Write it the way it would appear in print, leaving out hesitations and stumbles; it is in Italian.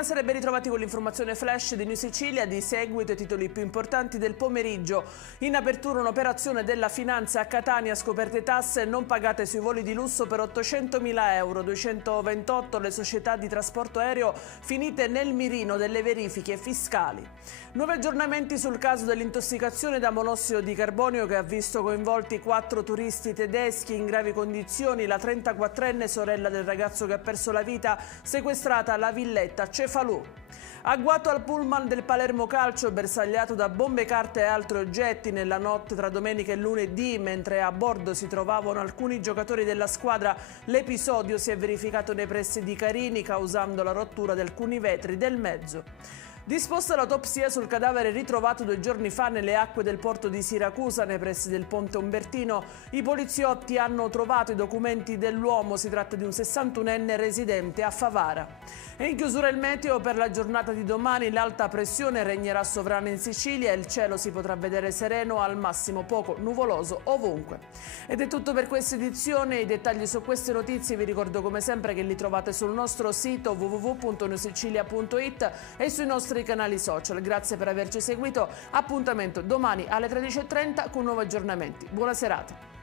Buonasera e ben ritrovati con l'informazione flash di New Sicilia. Di seguito i titoli più importanti del pomeriggio. In apertura un'operazione della Finanza a Catania, scoperte tasse non pagate sui voli di lusso per 800.000 euro, 228 le società di trasporto aereo finite nel mirino delle verifiche fiscali. Nuovi aggiornamenti sul caso dell'intossicazione da monossido di carbonio che ha visto coinvolti 4 turisti tedeschi in gravi condizioni, la 34enne sorella del ragazzo che ha perso la vita sequestrata alla villetta Cefalù. Agguato al pullman del Palermo Calcio bersagliato da bombe, carte e altri oggetti nella notte tra domenica e lunedì, mentre a bordo si trovavano alcuni giocatori della squadra. L'episodio si è verificato nei pressi di Carini, causando la rottura di alcuni vetri del mezzo. Disposta l'autopsia sul cadavere ritrovato 2 giorni fa nelle acque del porto di Siracusa, nei pressi del ponte Umbertino, i poliziotti hanno trovato i documenti dell'uomo. Si tratta di un 61enne residente a Favara. E in chiusura il meteo per la giornata di domani: l'alta pressione regnerà sovrana in Sicilia e il cielo si potrà vedere sereno, al massimo poco nuvoloso ovunque. Ed è tutto per questa edizione. I dettagli su queste notizie vi ricordo come sempre che li trovate sul nostro sito www.newsicilia.it e sui nostri canali social. Grazie per averci seguito. Appuntamento domani alle 13:30 con nuovi aggiornamenti. Buona serata.